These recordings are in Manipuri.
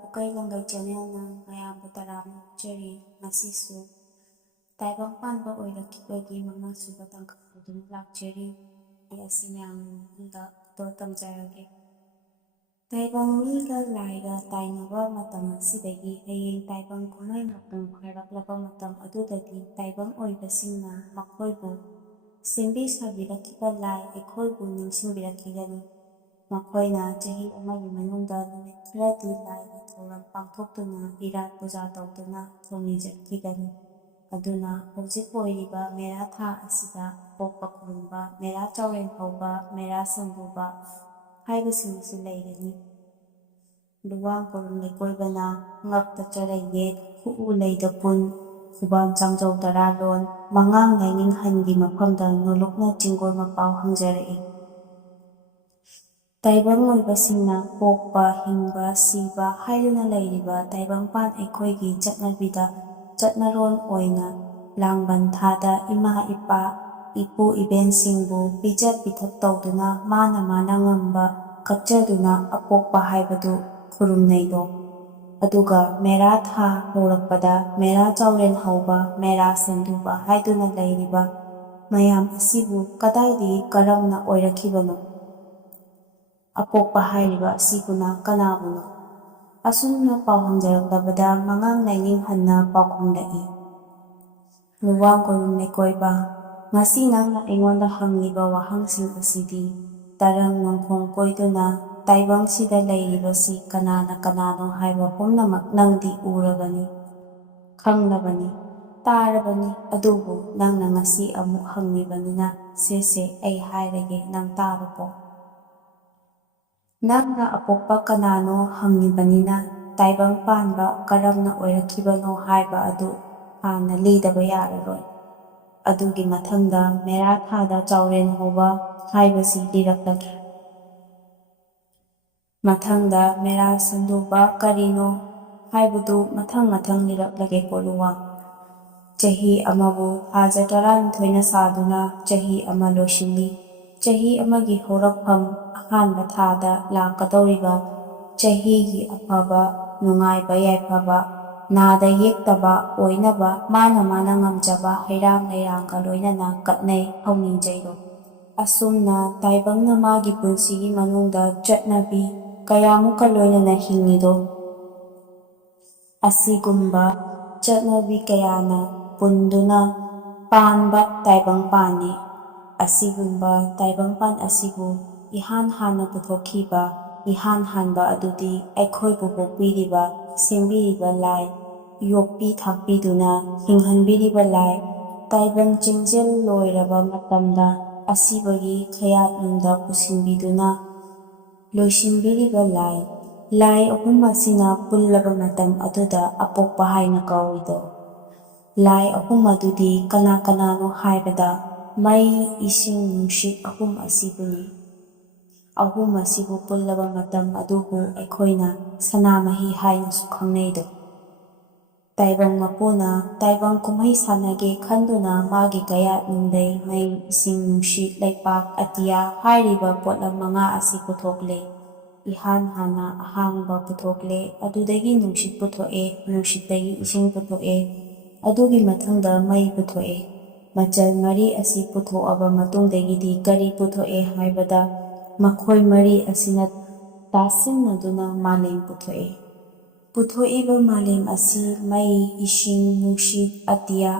Yelhoungeigi ꯆꯦꯅꯦꯜꯅ ꯃꯌꯥꯝꯕꯨ ꯇꯔꯥꯝꯅ ꯑꯣꯛꯆꯔꯤ꯫ ꯉꯁꯤꯁꯨ ꯇꯥꯏꯕꯪ ꯄꯥꯟꯕ ꯑꯣꯏꯔꯛꯈꯤꯕꯒꯤ ꯃꯉꯥꯁꯨꯕ ꯇꯥꯡꯀꯛ ꯄꯨꯗꯨꯅ ꯂꯥꯛꯆꯔꯤ꯫ ꯑꯩ ꯑꯁꯤ ꯃꯌꯥꯝꯒꯤ ꯃꯃꯥꯡꯗ ꯐꯣꯇꯣ ꯇꯝꯖꯔꯒꯦ꯫ ꯇꯥꯏꯕꯪ ꯃꯤꯒ ꯂꯥꯏꯒ ꯇꯥꯏꯅꯕ ꯃꯇꯝ ꯑꯁꯤꯗꯒꯤ ꯍꯌꯦꯡ ꯇꯥꯏꯕꯪ ꯀꯨꯝꯍꯩ ꯃꯄꯨꯡ ꯐꯥꯔꯛꯂꯕ ꯃꯇꯝ ꯑꯗꯨꯗꯗꯤ ꯇꯥꯏꯕꯪ ꯑꯣꯏꯕꯁꯤꯡꯅ ꯃꯈꯣꯏꯕꯨ ꯁꯦꯝꯕꯤ ꯁꯥꯕꯤꯔꯛꯈꯤꯕ ꯂꯥꯏ ꯑꯩꯈꯣꯏꯕꯨ ꯅꯤꯡꯁꯤꯡꯕꯤꯔꯛꯈꯤꯒꯅꯤ꯫ ꯃꯈꯣꯏꯅ ꯆꯍꯤ ꯑꯃꯒꯤ ꯃꯅꯨꯡꯗ ꯅꯨꯃꯤꯠ ꯈꯔꯗꯤ ꯂꯥꯏꯒꯤ ꯊꯧꯔꯝ ꯄꯥꯡꯊꯣꯛꯇꯨꯅ ꯏꯔꯥꯠ ꯄꯨꯖꯥ ꯇꯧꯗꯨꯅ ꯊꯧꯅꯤꯖꯈꯤꯒꯅꯤ꯫ ꯑꯗꯨꯅ ꯍꯧꯖꯤꯛ ꯑꯣꯏꯔꯤꯕ ꯃꯦꯔꯥ ꯊꯥ ꯑꯁꯤꯗ ꯄꯣꯛꯄ ꯈꯨꯔꯨꯝꯕ, ꯃꯦꯔꯥ ꯆꯥꯎꯔꯦꯟ ꯍꯧꯕ, ꯃꯦꯔꯥ ꯁꯝꯕꯨꯕ ꯍꯥꯏꯕꯁꯤꯡ ꯑꯁꯤ ꯂꯩꯒꯅꯤ꯫ ꯂꯨꯋꯥꯡ ꯀꯣꯔꯨꯝ ꯂꯩꯀꯣꯏꯕꯅ ꯉꯛꯇ ꯆꯔꯩ ꯌꯦꯠ, ꯈꯨꯎ ꯂꯩꯗ ꯄꯨꯟ, ꯈꯨꯕꯥꯝ ꯆꯥꯡꯖꯧ ꯇꯔꯥ ꯂꯣꯟ, ꯃꯉꯥꯡ ꯂꯥꯏꯅꯤꯡꯍꯟꯒꯤ ꯃꯐꯝꯗ ꯅꯣꯂꯨꯛꯅ ꯆꯤꯡꯒꯣꯜ ꯃꯄꯥꯎ ꯍꯪꯖꯔꯛꯏ꯫ ꯇꯥꯏꯕꯪ ꯑꯣꯏꯕꯁꯤꯡꯅ ꯄꯣꯛꯄ, ꯍꯤꯡꯕ, ꯁꯤꯕ ꯍꯥꯏꯗꯨꯅ ꯂꯩꯔꯤꯕ ꯇꯥꯏꯕꯪꯄꯥꯟ ꯑꯩꯈꯣꯏꯒꯤ ꯆꯠꯅꯕꯤꯗ ꯆꯠꯅꯔꯣꯟ ꯑꯣꯏꯅ ꯂꯥꯡꯕꯟ ꯊꯥꯗ ꯏꯃꯥ ꯏꯄꯥ, ꯏꯄꯨ ꯏꯕꯦꯟꯁꯤꯡꯕꯨ ꯄꯤꯖ ꯄꯤꯊꯛ ꯇꯧꯗꯨꯅ ꯃꯥꯅ ꯉꯝꯕ ꯀꯠꯆꯗꯨꯅ ꯑꯄꯣꯛꯄ ꯍꯥꯏꯕꯗꯨ ꯈꯨꯔꯨꯝꯅꯩꯗꯣ꯫ ꯑꯗꯨꯒ ꯃꯦꯔꯥ ꯊꯥ ꯍꯧꯔꯛꯄꯗ ꯃꯦꯔꯥ ꯆꯥꯎꯔꯦꯟ ꯍꯧꯕ, ꯃꯦꯔꯥ ꯁꯟꯗꯨꯕ ꯍꯥꯏꯗꯨꯅ ꯂꯩꯔꯤꯕ ꯃꯌꯥꯝ ꯑꯁꯤꯕꯨ ꯀꯗꯥꯏꯗꯒꯤ ꯀꯔꯝꯅ ꯑꯣꯏꯔꯛꯈꯤꯕꯅꯣ? ꯑꯄꯣꯛꯄ ꯍꯥꯏꯔꯤꯕ ꯑꯁꯤꯕꯨꯅ ꯀꯅꯥꯕꯨꯅꯣ? ꯑꯁꯨꯝꯅ ꯄꯥꯎ ꯍꯪꯖꯔꯛꯂꯕꯗ ꯃꯉꯥꯡ ꯂꯥꯏꯅꯤꯡꯍꯟꯅ ꯄꯥꯎꯈꯨꯝꯂꯛꯏ꯫ ꯂꯨꯋꯥꯡ ꯀꯣꯔꯨꯝ ꯂꯩꯀꯣꯏꯕ, ꯉꯁꯤ ꯅꯪꯅ ꯑꯩꯉꯣꯟꯗ ꯍꯪꯂꯤꯕ ꯋꯥꯍꯪꯁꯤꯡ ꯑꯁꯤꯗꯤ ꯇꯔꯪ ꯅꯣꯡꯈꯣꯡ ꯀꯣꯏꯗꯨꯅ ꯇꯥꯏꯕꯪꯁꯤꯗ ꯂꯩꯔꯤꯕꯁꯤ ꯀꯅꯥꯅ ꯀꯅꯥꯅꯣ ꯍꯥꯏꯕ ꯄꯨꯝꯅꯃꯛ ꯅꯪꯗꯤ ꯎꯔꯕꯅꯤ, ꯈꯪꯂꯕꯅꯤ, ꯇꯥꯔꯕꯅꯤ꯫ ꯑꯗꯨꯕꯨ ꯅꯪꯅ ꯉꯁꯤ ꯑꯃꯨꯛ ꯍꯪꯂꯤꯕꯅꯤꯅ ꯁꯦ ꯑꯩ ꯍꯥꯏꯔꯒꯦ, ꯅꯪ ꯇꯥꯔꯣꯀꯣ꯫ ꯅꯪꯅ ꯑꯄꯣꯛꯄ ꯀꯅꯥꯅꯣ ꯍꯪꯂꯤꯕꯅꯤꯅ ꯇꯥꯏꯕꯪ ꯄꯥꯟꯕ ꯀꯔꯝꯅ ꯑꯣꯏꯔꯛꯈꯤꯕꯅꯣ ꯍꯥꯏꯕ ꯑꯗꯨ ꯍꯥꯟꯅ ꯂꯤꯗꯕ ꯌꯥꯔꯔꯣꯏ꯫ ꯑꯗꯨꯒꯤ ꯃꯊꯪꯗ ꯃꯦꯔꯥ ꯊꯥꯗ ꯆꯥꯎꯔꯦꯟ ꯍꯧꯕ ꯍꯥꯏꯕꯁꯤ ꯂꯤꯔꯛꯂꯒꯦ꯫ ꯃꯊꯪꯗ ꯃꯦꯔꯥ ꯁꯟꯗꯨꯕ ꯀꯔꯤꯅꯣ ꯍꯥꯏꯕꯗꯨ ꯃꯊꯪ ꯂꯤꯔꯛꯂꯒꯦꯀꯣ ꯂꯨꯋꯥꯡ꯫ ꯆꯍꯤ ꯑꯃꯕꯨ ꯊꯥꯖ 12ꯅ ꯁꯥꯗꯨꯅ ꯆꯍꯤ ꯑꯃ ꯂꯣꯏꯁꯤꯜꯂꯤ꯫ ꯆꯍꯤ ꯑꯃꯒꯤ ꯍꯧꯔꯛꯐꯝ ꯑꯍꯥꯟꯕ ꯊꯥꯗ ꯂꯥꯛꯀꯗꯧꯔꯤꯕ ꯆꯍꯤꯒꯤ ꯑꯐꯕ, ꯅꯨꯡꯉꯥꯏꯕ ꯌꯥꯏꯐꯕ, ꯅꯥꯗ ꯌꯦꯛꯇꯕ ꯑꯣꯏꯅꯕ ꯃꯥꯅ ꯉꯝꯖꯕ ꯍꯩꯔꯥꯡ ꯂꯩꯔꯥꯡꯒ ꯂꯣꯏꯅꯅ ꯀꯠꯅꯩ, ꯊꯧꯅꯤꯖꯩꯗꯣ꯫ ꯑꯁꯨꯝꯅ ꯇꯥꯏꯕꯪꯅ ꯃꯥꯒꯤ ꯄꯨꯟꯁꯤꯒꯤ ꯃꯅꯨꯡꯗ ꯆꯠꯅꯕꯤ ꯀꯌꯥꯃꯨꯛꯀ ꯂꯣꯏꯅꯅ ꯍꯤꯡꯂꯤꯗꯣ꯫ ꯑꯁꯤꯒꯨꯝꯕ ꯆꯠꯅꯕꯤ ꯀꯌꯥꯅ ꯄꯨꯟꯗꯨꯅ ꯄꯥꯟꯕ ꯇꯥꯏꯕꯪꯄꯥꯟꯅꯤ꯫ ꯑꯁꯤꯒꯨꯝꯕ ꯇꯥꯏꯕꯪꯄꯥꯟ ꯑꯁꯤꯕꯨ ꯏꯍꯥꯟ ꯍꯥꯟꯅ ꯄꯨꯊꯣꯛꯈꯤꯕ, ꯏꯍꯥꯟ ꯍꯥꯟꯕ ꯑꯗꯨꯗꯤ ꯑꯩꯈꯣꯏꯕꯨ ꯄꯣꯛꯄꯤꯔꯤꯕ, ꯁꯦꯝꯕꯤꯔꯤꯕ ꯂꯥꯏ, ꯌꯣꯛꯄꯤ ꯊꯥꯛꯄꯤꯗꯨꯅ ꯍꯤꯡꯍꯟꯕꯤꯔꯤꯕ ꯂꯥꯏ, ꯇꯥꯏꯕꯪ ꯆꯤꯡꯖꯦꯜ ꯂꯣꯏꯔꯕ ꯃꯇꯝꯗ ꯑꯁꯤꯕꯒꯤ ꯈꯌꯥꯠꯅꯨꯡꯗ ꯄꯨꯁꯤꯟꯕꯤꯗꯨꯅ ꯂꯣꯏꯁꯤꯟꯕꯤꯔꯤꯕ ꯂꯥꯏ, ꯂꯥꯏ ꯑꯍꯨꯝ ꯑꯁꯤꯅ ꯄꯨꯜꯂꯕ ꯃꯇꯝ ꯑꯗꯨꯗ ꯑꯄꯣꯛꯄ ꯍꯥꯏꯅ ꯀꯧꯏꯗꯣ꯫ ꯂꯥꯏ ꯑꯍꯨꯝ ꯑꯗꯨꯗꯤ ꯀꯅꯥ ꯀꯅꯥꯅꯣ ꯍꯥꯏꯕꯗ ꯃꯩ, ꯏꯁꯤꯡ, ꯅꯨꯡꯁꯤꯠ ꯑꯍꯨꯝ ꯑꯁꯤꯕꯨꯅꯤ꯫ ꯑꯍꯨꯝ ꯑꯁꯤꯕꯨ ꯄꯨꯜꯂꯕ ꯃꯇꯝ ꯑꯗꯨꯕꯨ ꯑꯩꯈꯣꯏꯅ ꯁꯅꯥꯃꯍꯤ ꯍꯥꯏꯅꯁꯨ ꯈꯪꯅꯩꯗꯣ꯫ ꯇꯥꯏꯕꯪ ꯃꯄꯨꯅ ꯇꯥꯏꯕꯪ ꯀꯨꯝꯍꯩ ꯁꯥꯟꯅꯒꯦ ꯈꯟꯗꯨꯅ ꯃꯥꯒꯤ ꯀꯌꯥꯠꯅꯨꯡꯗꯩ ꯃꯩ, ꯏꯁꯤꯡ, ꯅꯨꯡꯁꯤꯠ, ꯂꯩꯄꯥꯛ, ꯑꯇꯤꯌꯥ ꯍꯥꯏꯔꯤꯕ ꯄꯣꯠꯂꯝ 5 ꯑꯁꯤ ꯄꯨꯊꯣꯛꯂꯦ꯫ ꯏꯍꯥꯟ ꯍꯥꯟꯅ ꯑꯍꯥꯡꯕ ꯄꯨꯊꯣꯛꯂꯦ, ꯑꯗꯨꯗꯒꯤ ꯅꯨꯡꯁꯤꯠ ꯄꯨꯊꯣꯛꯑꯦ, ꯅꯨꯡꯁꯤꯠꯇꯒꯤ ꯏꯁꯤꯡ ꯄꯨꯊꯣꯛꯑꯦ, ꯑꯗꯨꯒꯤ ꯃꯊꯪꯗ ꯃꯩ ꯄꯨꯊꯣꯛꯑꯦ꯫ ꯃꯆꯜ 4 ꯑꯁꯤ ꯄꯨꯊꯣꯛꯑꯕ ꯃꯇꯨꯡꯗꯒꯤꯗꯤ ꯀꯔꯤ ꯄꯨꯊꯣꯛꯑꯦ ꯍꯥꯏꯕꯗ ꯃꯈꯣꯏ 4 ꯑꯁꯤꯅ ꯇꯥꯁꯤꯟꯅꯗꯨꯅ ꯃꯥꯂꯦꯝ ꯄꯨꯊꯣꯛꯑꯦ꯫ ꯄꯨꯊꯣꯛꯏꯕ ꯃꯥꯂꯦꯝ ꯑꯁꯤ ꯃꯩ, ꯏꯁꯤꯡ, ꯅꯨꯡꯁꯤꯠ, ꯑꯇꯤꯌꯥ,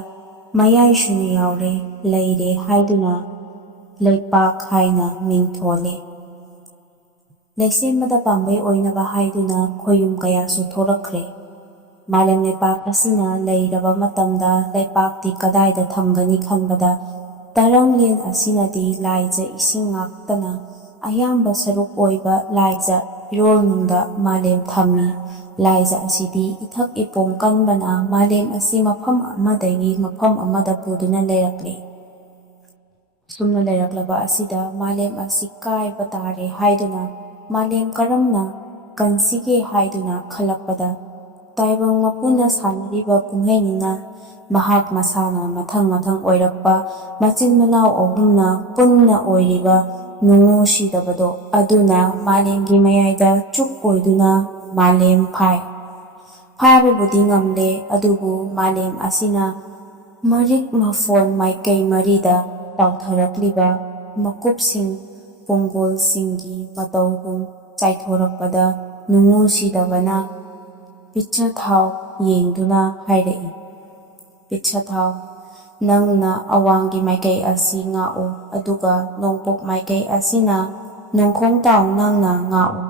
ꯃꯌꯥꯏ ꯁꯨꯅ ꯌꯥꯎꯔꯦ, ꯂꯩꯔꯦ ꯍꯥꯏꯗꯨꯅ ꯂꯩꯄꯥꯛ ꯍꯥꯏꯅ ꯃꯤꯡ ꯊꯣꯜꯂꯦ꯫ ꯂꯩꯁꯦꯝꯕꯗ ꯄꯥꯝꯕꯩ ꯑꯣꯏꯅꯕ ꯍꯥꯏꯗꯨꯅ ꯈꯣꯌꯨꯝ ꯀꯌꯥꯁꯨ ꯊꯣꯔꯛꯈ꯭ꯔꯦ꯫ ꯃꯥꯂꯦꯝ ꯂꯩꯄꯥꯛ ꯑꯁꯤꯅ ꯂꯩꯔꯕ ꯃꯇꯝꯗ ꯂꯩꯄꯥꯛꯇꯤ ꯀꯗꯥꯏꯗ ꯊꯝꯒꯅꯤ ꯈꯟꯕꯗ ꯇꯔꯪꯂꯦꯟ ꯑꯁꯤꯅꯗꯤ ꯂꯥꯏꯖ ꯏꯁꯤꯡ ꯉꯥꯛꯇꯅ ꯑꯌꯥꯝꯕ ꯁꯔꯨꯛ ꯑꯣꯏꯕ ꯂꯥꯏꯖ ꯏꯔꯣꯜꯅꯨꯡꯗ ꯃꯥꯂꯦꯝ ꯊꯝꯃꯤ꯫ ꯂꯥꯏꯖ ꯑꯁꯤꯗꯤ ꯏꯊꯛ ꯏꯄꯣꯝ ꯀꯟꯕꯅ ꯃꯥꯂꯦꯝ ꯑꯁꯤ ꯃꯐꯝ ꯑꯃꯗꯒꯤ ꯃꯐꯝ ꯑꯃꯗ ꯄꯨꯗꯨꯅ ꯂꯩꯔꯛꯂꯦ꯫ ꯑꯁꯨꯝꯅ ꯂꯩꯔꯛꯂꯕ ꯑꯁꯤꯗ ꯃꯥꯂꯦꯝ ꯑꯁꯤ ꯀꯥꯏꯕ ꯇꯥꯔꯦ ꯍꯥꯏꯗꯨꯅ ꯃꯥꯂꯦꯝ ꯀꯔꯝꯅ ꯀꯟꯁꯤꯒꯦ ꯍꯥꯏꯗꯨꯅ ꯈꯜꯂꯛꯄꯗ ꯇꯥꯏꯕꯪ ꯃꯄꯨꯅ ꯁꯥꯟꯅꯔꯤꯕ ꯀꯨꯝꯍꯩꯅꯤꯅ ꯃꯍꯥꯛ ꯃꯁꯥꯅ ꯃꯊꯪ ꯑꯣꯏꯔꯛꯄ ꯃꯆꯤꯟ ꯃꯅꯥꯎ ꯑꯍꯨꯝꯅ ꯄꯨꯟꯅ ꯑꯣꯏꯔꯤꯕ ꯅꯨꯡꯉꯨ ꯁꯤꯗꯕꯗꯣ, ꯑꯗꯨꯅ ꯃꯥꯂꯦꯝꯒꯤ ꯃꯌꯥꯏꯗ ꯆꯨꯞ ꯑꯣꯏꯗꯨꯅ malem phai. Phꯥꯕꯕꯨꯗꯤ ꯉꯝꯂꯦ ꯑꯗꯨꯕꯨ ꯃꯥꯂꯦꯝ ꯑꯁꯤꯅ ꯃꯔꯤꯛ ꯃꯐꯣꯟ ꯃꯥꯏꯀꯩ ꯃꯔꯤꯗ ꯇꯥꯎꯊꯔꯛꯂꯤꯕ ꯃꯀꯨꯞꯁꯤꯡ ꯄꯨꯡꯒꯣꯜꯁꯤꯡꯒꯤ ꯃꯇꯧꯒꯨꯝ ꯆꯥꯏꯊꯣꯔꯛꯄꯗ ꯅꯨꯡꯉꯨ ꯁꯤꯗꯕꯅ ꯄꯤꯆꯊꯥꯎ ꯌꯦꯡꯗꯨꯅ ꯍꯥꯏꯔꯛꯏ, ꯄꯤꯆꯊꯥꯎ, ꯅꯪꯅ ꯑꯋꯥꯡꯒꯤ ꯃꯥꯏꯀꯩ ꯑꯁꯤ ꯉꯥꯛꯎ ꯑꯗꯨꯒ ꯅꯣꯡꯄꯣꯛ ꯃꯥꯏꯀꯩ ꯑꯁꯤꯅ ꯅꯣꯡꯈꯣꯡꯇꯥꯎ ꯅꯪꯅ ꯉꯥꯛꯎ,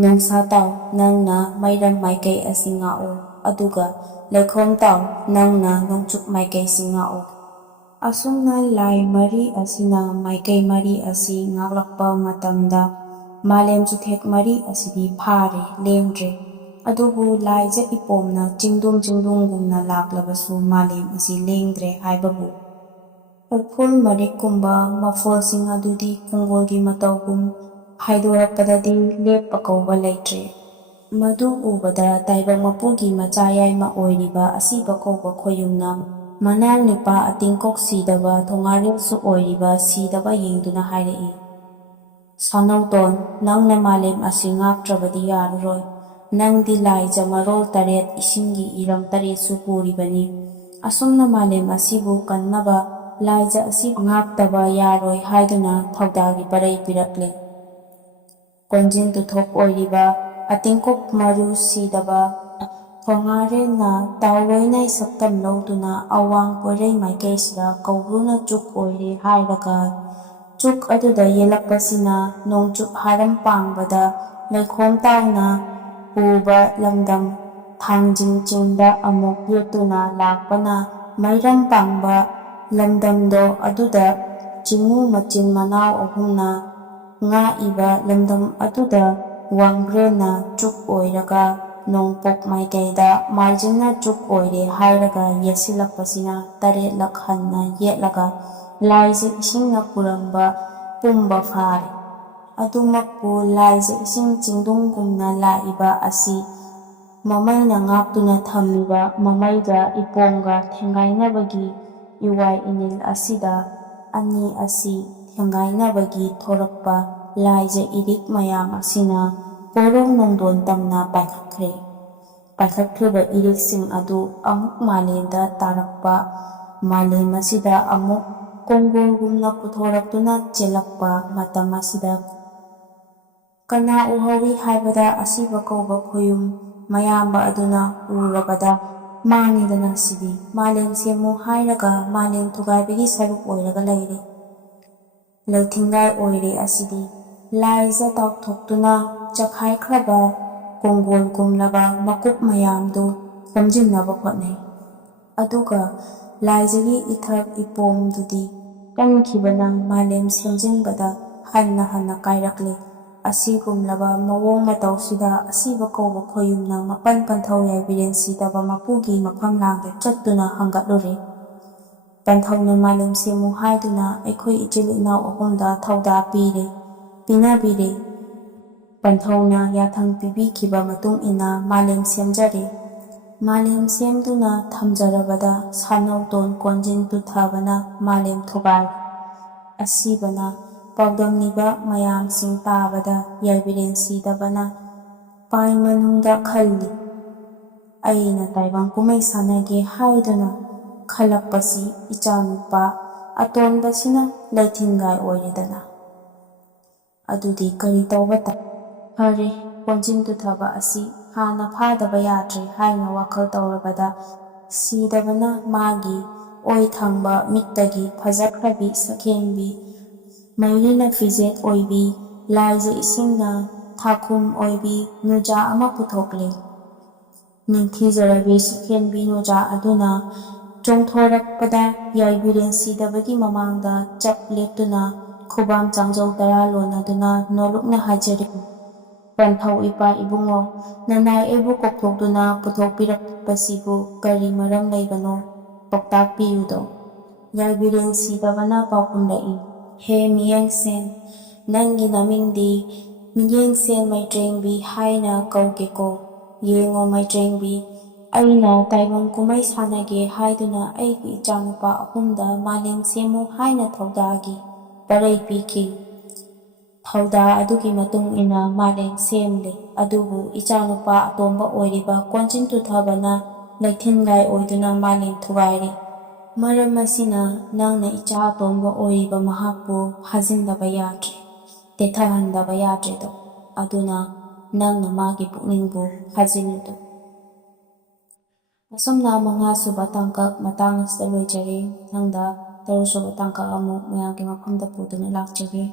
ꯅꯣꯡꯁꯥꯇꯥꯎ ꯅꯪꯅ ꯃꯩꯔꯝ ꯃꯥꯏꯀꯩ ꯑꯁꯤ ꯉꯥꯛꯎ ꯑꯗꯨꯒ ꯂꯩꯈꯣꯝꯇꯥꯎ ꯅꯪꯅ ꯅꯣꯡꯆꯨꯞ ꯃꯥꯏꯀꯩꯁꯤ ꯉꯥꯛꯎ꯫ ꯑꯁꯨꯝꯅ ꯂꯥꯏ ꯃꯔꯤ ꯑꯁꯤꯅ ꯃꯥꯏꯀꯩ ꯃꯔꯤ ꯑꯁꯤ ꯉꯥꯛꯂꯛꯄ ꯃꯇꯝꯗ ꯃꯥꯂꯦꯝ ꯆꯨꯊꯦꯛ ꯃꯔꯤ ꯑꯁꯤꯗꯤ ꯐꯥꯔꯦ, ꯂꯦꯡꯗ꯭ꯔꯦ꯫ ꯑꯗꯨꯕꯨ ꯂꯥꯏꯖ ꯏꯄꯣꯝꯅ ꯆꯤꯡꯗꯨꯝ ꯆꯤꯡꯗꯨꯝꯒꯨꯝꯅ ꯂꯥꯛꯂꯕꯁꯨ ꯃꯥꯂꯦꯝ ꯑꯁꯤ ꯂꯦꯡꯗ꯭ꯔꯦ ꯍꯥꯏꯕꯕꯨ ꯎꯐꯨꯜ ꯃꯔꯤꯛꯀꯨꯝꯕ ꯃꯐꯣꯜꯁꯤꯡ ꯑꯗꯨꯗꯤ ꯀꯨꯡꯒꯣꯜꯒꯤ ꯃꯇꯧꯒꯨꯝ ꯍꯥꯏꯗꯣꯔꯛꯄꯗꯗꯤ ꯂꯦꯞꯄ ꯀꯧꯕ ꯂꯩꯇ꯭ꯔꯦ꯫ ꯃꯗꯨ ꯎꯕꯗ ꯇꯥꯏꯕꯪ ꯃꯄꯨꯒꯤ ꯃꯆꯥꯌꯥꯏꯃ ꯑꯣꯏꯔꯤꯕ ꯑꯁꯤꯕ ꯀꯧꯕ ꯈꯣꯌꯨꯝꯅ ꯃꯅꯥꯎ ꯅꯤꯄꯥ ꯑꯇꯤꯡꯀꯣꯛ ꯁꯤꯗꯕ ꯊꯣꯉꯥꯔꯦꯜꯁꯨ ꯑꯣꯏꯔꯤꯕ ꯁꯤꯗꯕ ꯌꯦꯡꯗꯨꯅ ꯍꯥꯏꯔꯛꯏ, ꯁꯥꯅꯧꯇꯣꯟ, ꯅꯪꯅ ꯃꯥꯂꯦꯝ ꯑꯁꯤ ꯉꯥꯛꯇ꯭ꯔꯕꯗꯤ ꯌꯥꯔꯔꯣꯏ꯫ ꯅꯪꯗꯤ ꯂꯥꯏꯖ ꯃꯔꯣꯜ 8 ꯏꯁꯤꯡꯒꯤ ꯏꯔꯝ 8ꯁꯨ ꯄꯨꯔꯤꯕꯅꯤ꯫ ꯑꯁꯨꯝꯅ ꯃꯥꯂꯦꯝ ꯑꯁꯤꯕꯨ ꯀꯟꯅꯕ ꯂꯥꯏꯖ ꯑꯁꯤꯕꯨ ꯉꯥꯛꯇꯕ ꯌꯥꯔꯣꯏ ꯍꯥꯏꯗꯨꯅ ꯊꯧꯗꯥꯒꯤ ꯄꯔꯩ ꯄꯤꯔꯛꯂꯦ꯫ ꯀꯣꯟꯖꯤꯟ ꯇꯨꯊꯣꯛ ꯑꯣꯏꯔꯤꯕ ꯑꯇꯤꯡꯀꯣꯛ ꯃꯔꯨ ꯁꯤꯗꯕ ꯊꯣꯉꯥꯔꯦꯜꯅ ꯇꯥꯎꯂꯣꯏꯅꯩ ꯁꯛꯇꯝ ꯂꯧꯗꯨꯅ ꯑꯋꯥꯡ ꯄꯣꯏꯔꯩ ꯃꯥꯏꯀꯩꯁꯤꯗ ꯀꯧꯕ꯭ꯔꯨꯅ ꯆꯨꯛ ꯑꯣꯏꯔꯦ ꯍꯥꯏꯔꯒ ꯆꯨꯛ ꯑꯗꯨꯗ ꯌꯦꯜꯂꯛꯄꯁꯤꯅ ꯅꯣꯡꯆꯨꯞ ꯍꯥꯔꯝ ꯄꯥꯡꯕꯗ ꯂꯩꯈꯣꯝꯇꯥꯎꯅ ꯄꯨꯕ ꯂꯝꯗꯝ ꯊꯥꯡꯖꯤꯡ ꯆꯤꯡꯗ ꯑꯃꯨꯛ ꯌꯦꯠꯇꯨꯅ ꯂꯥꯛꯄꯅ ꯃꯩꯔꯝ ꯄꯥꯡꯕ ꯂꯝꯗꯝꯗꯣ ꯑꯗꯨꯗ ꯆꯤꯉꯨ ꯃꯆꯤꯟ ꯃꯅꯥꯎ ꯑꯍꯨꯝꯅ ꯉꯥꯛꯏꯕ ꯂꯝꯗꯝ ꯑꯗꯨꯗ ꯋꯥꯡꯕ꯭ꯔꯦꯟꯅ ꯆꯨꯛ ꯑꯣꯏꯔꯒ ꯅꯣꯡꯄꯣꯛ ꯃꯥꯏꯀꯩꯗ ꯃꯥꯔꯖꯤꯡꯅ ꯆꯨꯛ ꯑꯣꯏꯔꯦ ꯍꯥꯏꯔꯒ ꯌꯦꯠꯁꯤꯜꯂꯛꯄꯁꯤꯅ 8ꯂꯛ ꯍꯟꯅ ꯌꯦꯠꯂꯒ ꯂꯥꯏꯖ ꯏꯁꯤꯡꯅ ꯄꯨꯔꯝꯕ ꯄꯨꯝꯕ ꯐꯥꯔꯦ꯫ ꯑꯗꯨꯃꯛꯄꯨ ꯂꯥꯏꯖ ꯏꯁꯤꯡ ꯆꯤꯡꯗꯨꯝꯒꯨꯝꯅ ꯂꯥꯛꯏꯕ ꯑꯁꯤ ꯃꯃꯩꯅ ꯉꯥꯛꯇꯨꯅ ꯊꯝꯃꯤꯕ ꯃꯃꯩꯒ ꯏꯄꯣꯝꯒ ꯊꯦꯡꯒꯥꯏꯅꯕꯒꯤ ꯏꯋꯥꯏ ꯏꯅꯤꯜ ꯑꯁꯤꯗ ꯑꯅꯤ ꯑꯁꯤ ꯊꯦꯡꯒꯥꯏꯅꯕꯒꯤ ꯊꯣꯔꯛꯄ ꯂꯥꯏꯖ ꯏꯔꯤꯛ ꯃꯌꯥꯝ ꯑꯁꯤꯅ ꯄꯣꯔꯣꯡ ꯅꯣꯡꯗꯣꯟ ꯇꯝꯅ ꯄꯥꯏꯈꯠꯈ꯭ꯔꯦ꯫ ꯄꯥꯏꯈꯠꯈ꯭ꯔꯤꯕ ꯏꯔꯤꯛꯁꯤꯡ ꯑꯗꯨ ꯑꯃꯨꯛ ꯃꯥꯂꯦꯝꯗ ꯇꯥꯔꯛꯄ, ꯃꯥꯂꯦꯝ ꯑꯁꯤꯗ ꯑꯃꯨꯛ ꯀꯣꯡꯒꯣꯜꯒꯨꯝꯅ ꯄꯨꯊꯣꯔꯛꯇꯨꯅ ꯆꯦꯜꯂꯛꯄ ꯃꯇꯝ ꯑꯁꯤꯗ ꯀꯅꯥ ꯎꯍꯧꯏ ꯍꯥꯏꯕꯗ ꯑꯁꯤꯕ ꯀꯧꯕ ꯈꯣꯌꯨꯝ ꯃꯌꯥꯝꯕ ꯑꯗꯨꯅ ꯎꯔꯕꯗ ꯃꯥꯡꯉꯦꯗꯅ ꯁꯤꯗꯤ, ꯃꯥꯂꯦꯝ ꯁꯦꯝꯃꯨ ꯍꯥꯏꯔꯒ ꯃꯥꯂꯦꯝ ꯊꯨꯒꯥꯏꯕꯒꯤ ꯁꯔꯨꯛ ꯑꯣꯏꯔꯒ ꯂꯩꯔꯦ, ꯂꯩꯊꯤꯡꯒꯥꯏ ꯑꯣꯏꯔꯦ ꯑꯁꯤꯗꯤ꯫ ꯂꯥꯏꯖ ꯇꯥꯎꯊꯣꯛꯇꯨꯅ ꯆꯈꯥꯏꯈ꯭ꯔꯕ ꯀꯣꯡꯒꯣꯜꯒꯨꯝꯂꯕ ꯃꯀꯨꯞ ꯃꯌꯥꯝꯗꯨ ꯈꯣꯝꯖꯤꯟꯅꯕ ꯍꯣꯠꯅꯩ꯫ ꯑꯗꯨꯒ ꯂꯥꯏꯖꯒꯤ ꯏꯊꯛ ꯏꯄꯣꯝꯗꯨꯗꯤ ꯀꯟꯈꯤꯕꯅ ꯃꯥꯂꯦꯝ ꯁꯦꯝꯖꯤꯟꯕꯗ ꯍꯟꯅ ꯍꯟꯅ ꯀꯥꯏꯔꯛꯂꯦ꯫ ꯑꯁꯤꯒꯨꯝꯂꯕ ꯃꯑꯣꯡ ꯃꯇꯧꯁꯤꯗ ꯑꯁꯤꯕ ꯀꯧꯕ ꯈꯣꯌꯨꯝꯅ ꯃꯄꯟ ꯄꯟꯊꯧ ꯌꯥꯏꯕꯤꯔꯦꯟ ꯁꯤꯗꯕ ꯃꯄꯨꯒꯤ ꯃꯐꯝꯂꯥꯡꯗ ꯆꯠꯇꯨꯅ ꯍꯪꯒꯠꯂꯨꯔꯦ꯫ ꯄꯟꯊꯧꯅ ꯃꯥꯂꯦꯝ ꯁꯦꯝꯃꯨ ꯍꯥꯏꯗꯨꯅ ꯑꯩꯈꯣꯏ ꯏꯆꯤꯜ ꯏꯅꯥꯎ ꯑꯍꯨꯝꯗ ꯊꯧꯗꯥ ꯄꯤꯅꯕꯤꯔꯦ꯫ ꯄꯟꯊꯧꯅ ꯌꯥꯊꯪ ꯄꯤꯕꯤꯈꯤꯕ ꯃꯇꯨꯡ ꯏꯟꯅ ꯃꯥꯂꯦꯝ ꯁꯦꯝꯖꯔꯦ꯫ ꯃꯥꯂꯦꯝ ꯁꯦꯝꯗꯨꯅ ꯊꯝꯖꯔꯕꯗ ꯁꯥꯅꯧꯇꯣꯟ ꯀꯣꯟꯖꯤꯟ ꯇꯨꯊꯕꯅ ꯃꯥꯂꯦꯝ ꯊꯨꯒꯥꯏꯔꯦ꯫ ꯑꯁꯤꯕꯅ ꯄꯥꯎꯗꯝꯂꯤꯕ ꯃꯌꯥꯝꯁꯤꯡ ꯇꯥꯕꯗ ꯌꯥꯏꯕꯤꯔꯦꯟ ꯁꯤꯗꯕꯅ ꯄꯥꯏ ꯃꯅꯨꯡꯗ ꯈꯜꯂꯤ, ꯑꯩꯅ ꯇꯥꯏꯕꯪ ꯀꯨꯝꯃꯩ ꯁꯥꯟꯅꯒꯦ ꯍꯥꯏꯗꯨꯅ ꯈꯜꯂꯛꯄꯁꯤ ꯏꯆꯥꯅꯨꯄꯥ ꯑꯇꯣꯟꯕꯁꯤꯅ ꯂꯩꯊꯤꯟꯒꯥꯏ ꯑꯣꯏꯔꯦꯗꯅ꯫ ꯑꯗꯨꯗꯤ ꯀꯔꯤ ꯇꯧꯕ ꯇꯥꯏ? ꯐꯔꯦ, ꯀꯣꯟꯖꯤꯟ ꯇꯨꯊꯕ ꯑꯁꯤ ꯍꯥꯟꯅ ꯐꯥꯗꯕ ꯌꯥꯗ꯭ꯔꯦ ꯍꯥꯏꯅ ꯋꯥꯈꯜ ꯇꯧꯔꯕꯗ ꯁꯤꯗꯕꯅ ꯃꯥꯒꯤ ꯑꯣꯏ ꯊꯪꯕ ꯃꯤꯠꯇꯒꯤ ꯐꯖꯈ꯭ꯔꯕꯤ ꯁꯛꯍꯦꯟꯕꯤ, ꯃꯩꯔꯤꯅ ꯐꯤꯖꯦꯠ ꯑꯣꯏꯕꯤ, ꯂꯥꯏꯖ ꯏꯁꯤꯡꯅ ꯊꯥꯈꯨꯝ ꯑꯣꯏꯕꯤ ꯅꯨꯖꯥ ꯑꯃ ꯄꯨꯊꯣꯛꯂꯦ꯫ ꯅꯤꯡꯊꯤꯖꯔꯕꯤ ꯁꯛꯍꯦꯟꯕꯤ ꯅꯨꯖꯥ ꯑꯗꯨꯅ ꯆꯣꯡꯊꯣꯔꯛꯄꯗ ꯌꯥꯏꯕꯤꯔꯦꯟ ꯁꯤꯗꯕꯒꯤ ꯃꯃꯥꯡꯗ ꯆꯞ ꯂꯦꯞꯇꯨꯅ ꯈꯨꯕꯥꯝ ꯆꯥꯡꯖꯧ 10 ꯂꯣꯟꯅꯗꯨꯅ ꯅꯣꯜꯂꯨꯛꯅ ꯍꯥꯏꯖꯔꯛꯏ, ꯄꯟꯊꯧ ꯏꯄꯥ ꯏꯕꯨꯡꯉꯣ, ꯅꯅꯥꯏ ꯑꯩꯕꯨ ꯀꯧꯊꯣꯛꯇꯨꯅ ꯄꯨꯊꯣꯛꯄꯤꯔꯛꯄꯁꯤꯕꯨ ꯀꯔꯤ ꯃꯔꯝ ꯂꯩꯕꯅꯣ, ꯄꯥꯎꯇꯥꯛ ꯄꯤꯌꯨꯗꯣ꯫ ꯌꯥꯏꯕꯤꯔꯦꯟ ꯁꯤꯗꯕꯅ ꯄꯥꯎꯈꯨꯝꯂꯛꯏ, ꯍꯦ ꯃꯤꯌꯦꯡꯁꯦꯟ, ꯅꯪꯒꯤ ꯅꯃꯤꯡꯗꯤ ꯃꯤꯌꯦꯡꯁꯦꯟ ꯃꯩꯇ꯭ꯔꯦꯡꯕꯤ ꯍꯥꯏꯅ ꯀꯧꯒꯦꯀꯣ꯫ ꯌꯦꯡꯉꯣ ꯃꯩꯇ꯭ꯔꯦꯡꯕꯤ, ꯑꯩꯅ ꯇꯥꯏꯕꯪ ꯀꯨꯝꯃꯩ ꯁꯥꯟꯅꯒꯦ ꯍꯥꯏꯗꯨꯅ ꯑꯩꯒꯤ ꯏꯆꯥꯅꯨꯄꯥ ꯑꯍꯨꯝꯗ ꯃꯥꯂꯦꯝ ꯁꯦꯝꯃꯨ ꯍꯥꯏꯅ ꯊꯧꯗꯥꯒꯤ ꯄꯔꯩ ꯄꯤꯈꯤ꯫ ꯊꯧꯗꯥ ꯑꯗꯨꯒꯤ ꯃꯇꯨꯡ ꯏꯟꯅ ꯃꯥꯂꯦꯝ ꯁꯦꯝꯂꯤ, ꯑꯗꯨꯕꯨ ꯏꯆꯥꯅꯨꯄꯥ ꯑꯇꯣꯝꯕ ꯑꯣꯏꯔꯤꯕ ꯀꯣꯟꯖꯤꯟ ꯇꯨꯊꯕꯅ ꯂꯩꯊꯤꯟꯂꯥꯏ ꯑꯣꯏꯗꯨꯅ ꯃꯥꯂꯦꯝ ꯊꯨꯒꯥꯏꯔꯤ꯫ ꯃꯔꯝ ꯑꯁꯤꯅ ꯅꯪꯅ ꯏꯆꯥ ꯑꯇꯣꯝꯕ ꯑꯣꯏꯔꯤꯕ ꯃꯍꯥꯛꯄꯨ ꯐꯥꯖꯤꯟꯗꯕ ꯌꯥꯗ꯭ꯔꯦ, ꯇꯦꯊꯍꯟꯗꯕ ꯌꯥꯗ꯭ꯔꯦꯗꯣ꯫ ꯑꯗꯨꯅ ꯅꯪꯅ ꯃꯥꯒꯤ ꯄꯨꯛꯅꯤꯡꯕꯨ ꯐꯥꯖꯤꯜꯂꯨꯗꯣ꯫ ꯑꯁꯨꯝꯅ 5ꯁꯨꯕ ꯇꯥꯡꯀꯛ ꯃꯇꯥꯡ ꯑꯁꯤꯗ ꯂꯣꯏꯖꯔꯤ꯫ ꯃꯊꯪꯗ 6ꯁꯨꯕ ꯇꯥꯡꯀꯛ ꯑꯃꯨꯛ ꯃꯌꯥꯝꯒꯤ ꯃꯐꯝꯗ ꯄꯨꯗꯨꯅ ꯂꯥꯛꯆꯒꯦ꯫